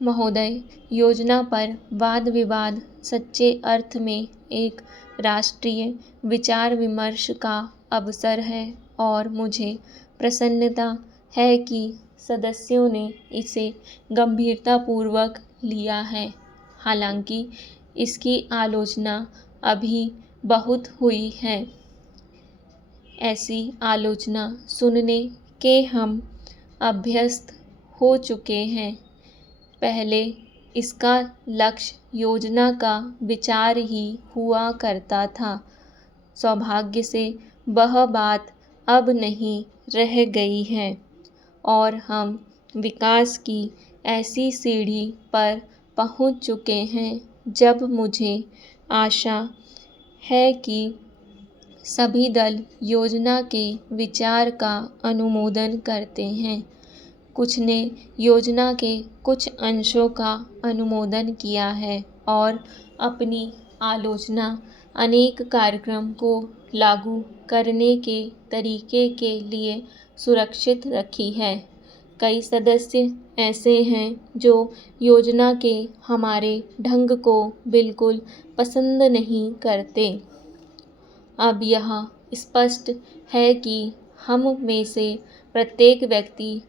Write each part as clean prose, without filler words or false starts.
महोदय, योजना पर वाद विवाद सच्चे अर्थ में एक राष्ट्रीय विचार विमर्श का अवसर है और मुझे प्रसन्नता है कि सदस्यों ने इसे गंभीरतापूर्वक लिया है। हालांकि इसकी आलोचना अभी बहुत हुई है। ऐसी आलोचना सुनने के हम अभ्यस्त हो चुके हैं। पहले इसका लक्ष्य योजना का विचार ही हुआ करता था। सौभाग्य से वह बात अब नहीं रह गई है और हम विकास की ऐसी सीढ़ी पर पहुंच चुके हैं जब मुझे आशा है कि सभी दल योजना के विचार का अनुमोदन करते हैं। कुछ ने योजना के कुछ अंशों का अनुमोदन किया है और अपनी आलोचना अनेक कार्यक्रम को लागू करने के तरीके के लिए सुरक्षित रखी है। कई सदस्य ऐसे हैं जो योजना के हमारे ढंग को बिल्कुल पसंद नहीं करते। अब यह स्पष्ट है कि हम में से प्रत्येक व्यक्ति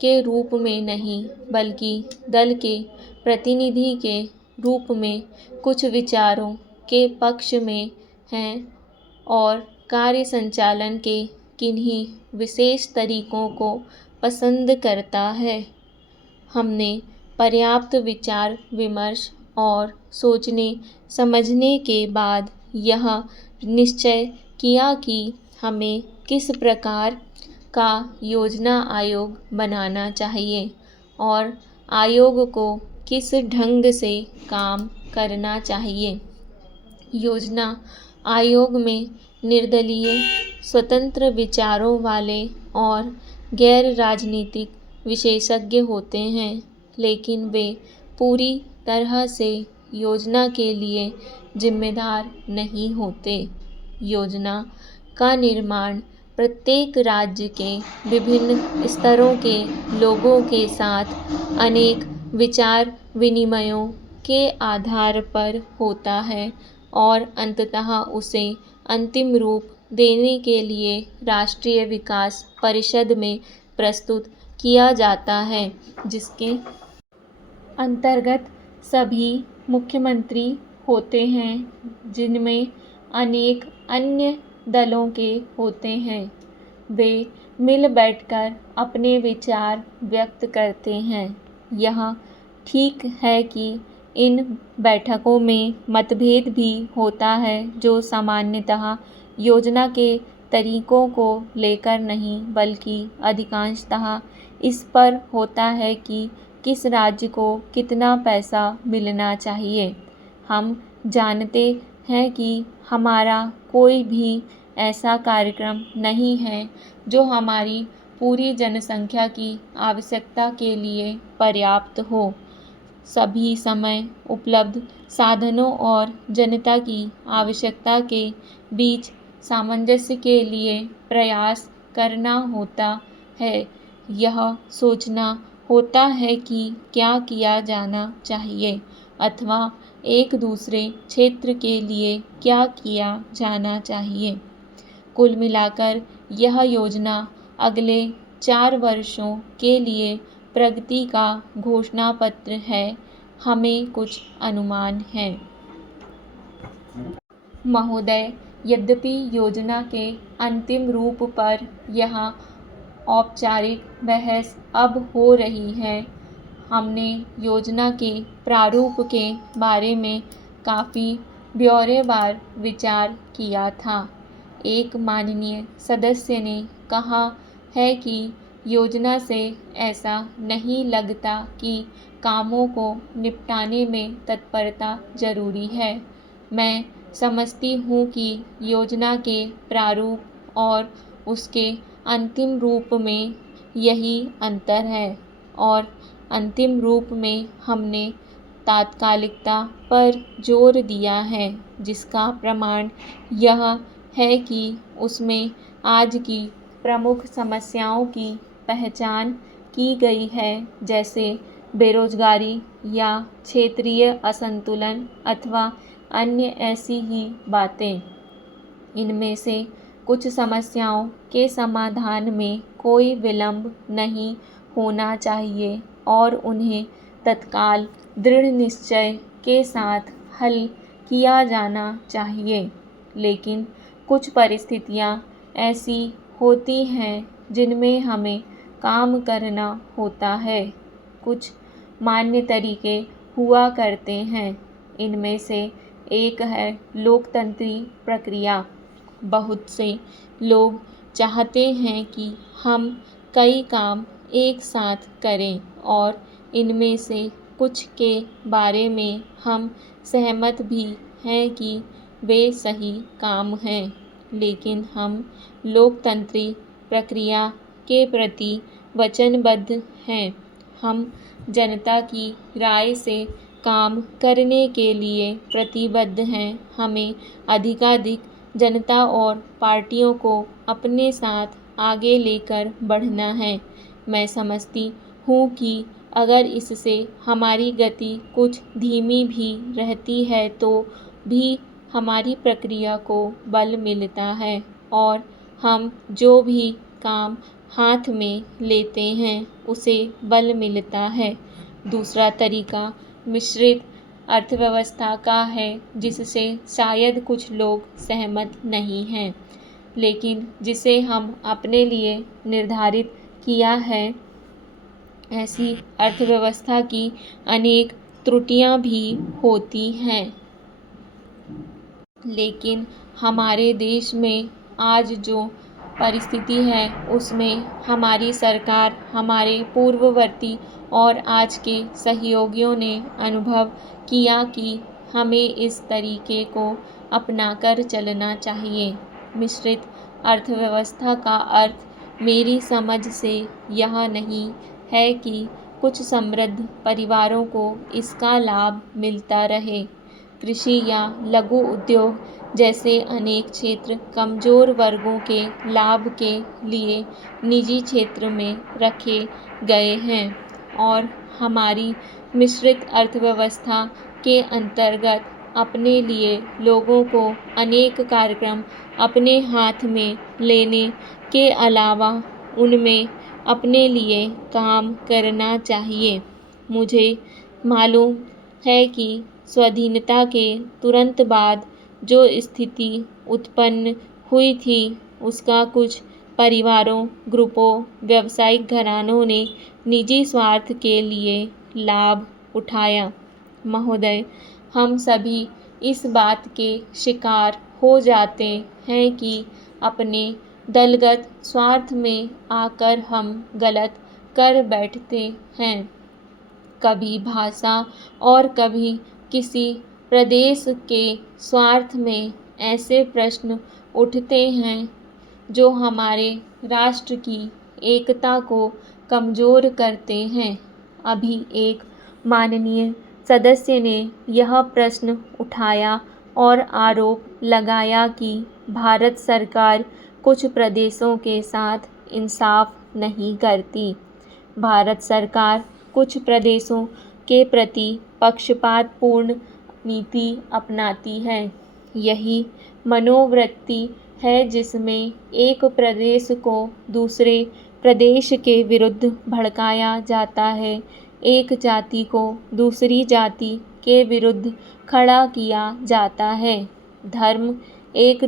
के रूप में नहीं, बल्कि दल के प्रतिनिधि के रूप में कुछ विचारों के पक्ष में हैं और कार्य संचालन के किन्हीं विशेष तरीकों को पसंद करता है। हमने पर्याप्त विचार विमर्श और सोचने समझने के बाद यह निश्चय किया कि हमें किस प्रकार का योजना आयोग बनाना चाहिए और आयोग को किस ढंग से काम करना चाहिए। योजना आयोग में निर्दलीय, स्वतंत्र विचारों वाले और गैर राजनीतिक विशेषज्ञ होते हैं, लेकिन वे पूरी तरह से योजना के लिए जिम्मेदार नहीं होते। योजना का निर्माण प्रत्येक राज्य के विभिन्न स्तरों के लोगों के साथ अनेक विचार विनिमयों के आधार पर होता है और अंततः उसे अंतिम रूप देने के लिए राष्ट्रीय विकास परिषद में प्रस्तुत किया जाता है, जिसके अंतर्गत सभी मुख्यमंत्री होते हैं, जिनमें अनेक अन्य दलों के होते हैं। वे मिल बैठकर अपने विचार व्यक्त करते हैं। यह ठीक है कि इन बैठकों में मतभेद भी होता है, जो सामान्यतः योजना के तरीकों को लेकर नहीं, बल्कि अधिकांशतः इस पर होता है कि किस राज्य को कितना पैसा मिलना चाहिए। हम जानते हैं कि हमारा कोई भी ऐसा कार्यक्रम नहीं है जो हमारी पूरी जनसंख्या की आवश्यकता के लिए पर्याप्त हो। सभी समय उपलब्ध साधनों और जनता की आवश्यकता के बीच सामंजस्य के लिए प्रयास करना होता है। यह सोचना होता है कि क्या किया जाना चाहिए अथवा एक दूसरे क्षेत्र के लिए क्या किया जाना चाहिए। कुल मिलाकर यह योजना अगले 4 वर्षों के लिए प्रगति का घोषणा पत्र है। हमें कुछ अनुमान हैं। महोदय, यद्यपि योजना के अंतिम रूप पर यहाँ औपचारिक बहस अब हो रही है, हमने योजना के प्रारूप के बारे में काफ़ी ब्यौरेवार विचार किया था। एक माननीय सदस्य ने कहा है कि योजना से ऐसा नहीं लगता कि कामों को निपटाने में तत्परता जरूरी है। मैं समझती हूँ कि योजना के प्रारूप और उसके अंतिम रूप में यही अंतर है और अंतिम रूप में हमने तात्कालिकता पर जोर दिया है, जिसका प्रमाण यह है कि उसमें आज की प्रमुख समस्याओं की पहचान की गई है, जैसे बेरोजगारी या क्षेत्रीय असंतुलन अथवा अन्य ऐसी ही बातें। इनमें से कुछ समस्याओं के समाधान में कोई विलंब नहीं होना चाहिए और उन्हें तत्काल दृढ़ निश्चय के साथ हल किया जाना चाहिए। लेकिन कुछ परिस्थितियाँ ऐसी होती हैं जिनमें हमें काम करना होता है। कुछ मान्य तरीके हुआ करते हैं। इनमें से एक है लोकतंत्री प्रक्रिया। बहुत से लोग चाहते हैं कि हम कई काम एक साथ करें और इनमें से कुछ के बारे में हम सहमत भी हैं कि वे सही काम हैं, लेकिन हम लोकतंत्री प्रक्रिया के प्रति वचनबद्ध हैं। हम जनता की राय से काम करने के लिए प्रतिबद्ध हैं। हमें अधिकाधिक जनता और पार्टियों को अपने साथ आगे लेकर बढ़ना है। मैं समझती हूँ कि अगर इससे हमारी गति कुछ धीमी भी रहती है तो भी हमारी प्रक्रिया को बल मिलता है और हम जो भी काम हाथ में लेते हैं उसे बल मिलता है। दूसरा तरीका मिश्रित अर्थव्यवस्था का है, जिससे शायद कुछ लोग सहमत नहीं हैं, लेकिन जिसे हम अपने लिए निर्धारित किया है। ऐसी अर्थव्यवस्था की अनेक त्रुटियां भी होती हैं, लेकिन हमारे देश में आज जो परिस्थिति है उसमें हमारी सरकार, हमारे पूर्ववर्ती और आज के सहयोगियों ने अनुभव किया कि हमें इस तरीके को अपनाकर चलना चाहिए। मिश्रित अर्थव्यवस्था का अर्थ मेरी समझ से यह नहीं है कि कुछ समृद्ध परिवारों को इसका लाभ मिलता रहे। कृषि या लघु उद्योग जैसे अनेक क्षेत्र कमज़ोर वर्गों के लाभ के लिए निजी क्षेत्र में रखे गए हैं और हमारी मिश्रित अर्थव्यवस्था के अंतर्गत अपने लिए लोगों को अनेक कार्यक्रम अपने हाथ में लेने के अलावा उनमें अपने लिए काम करना चाहिए। मुझे मालूम है कि स्वाधीनता के तुरंत बाद जो स्थिति उत्पन्न हुई थी उसका कुछ परिवारों, ग्रुपों, व्यावसायिक घरानों ने निजी स्वार्थ के लिए लाभ उठाया। महोदय, हम सभी इस बात के शिकार हो जाते हैं कि अपने दलगत स्वार्थ में आकर हम गलत कर बैठते हैं। कभी भाषा और कभी किसी प्रदेश के स्वार्थ में ऐसे प्रश्न उठते हैं जो हमारे राष्ट्र की एकता को कमज़ोर करते हैं। अभी एक माननीय सदस्य ने यह प्रश्न उठाया और आरोप लगाया कि भारत सरकार कुछ प्रदेशों के साथ इंसाफ नहीं करती। भारत सरकार कुछ प्रदेशों के प्रति पक्षपातपूर्ण नीति अपनाती है। यही मनोवृत्ति है जिसमें एक प्रदेश को दूसरे प्रदेश के विरुद्ध भड़काया जाता है, एक जाति को दूसरी जाति के विरुद्ध खड़ा किया जाता है, एक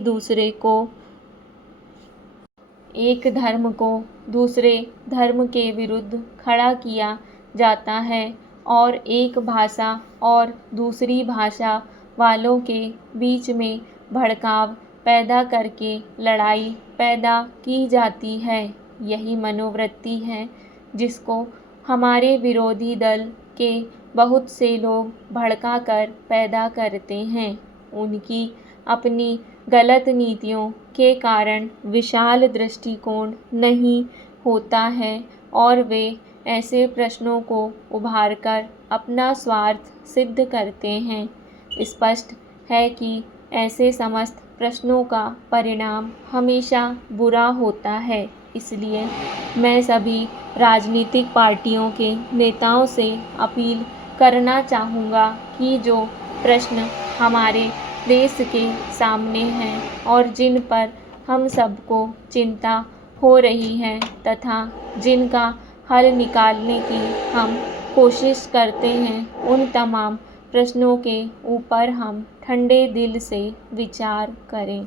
धर्म को दूसरे धर्म के विरुद्ध खड़ा किया जाता है और एक भाषा और दूसरी भाषा वालों के बीच में भड़काव पैदा करके लड़ाई पैदा की जाती है। यही मनोवृत्ति है जिसको हमारे विरोधी दल के बहुत से लोग भड़काकर पैदा करते हैं। उनकी अपनी गलत नीतियों के कारण विशाल दृष्टिकोण नहीं होता है और वे ऐसे प्रश्नों को उभारकर अपना स्वार्थ सिद्ध करते हैं। स्पष्ट है कि ऐसे समस्त प्रश्नों का परिणाम हमेशा बुरा होता है। इसलिए मैं सभी राजनीतिक पार्टियों के नेताओं से अपील करना चाहूँगा कि जो प्रश्न हमारे देश के सामने हैं और जिन पर हम सबको चिंता हो रही है तथा जिनका हल निकालने की हम कोशिश करते हैं, उन तमाम प्रश्नों के ऊपर हम ठंडे दिल से विचार करें।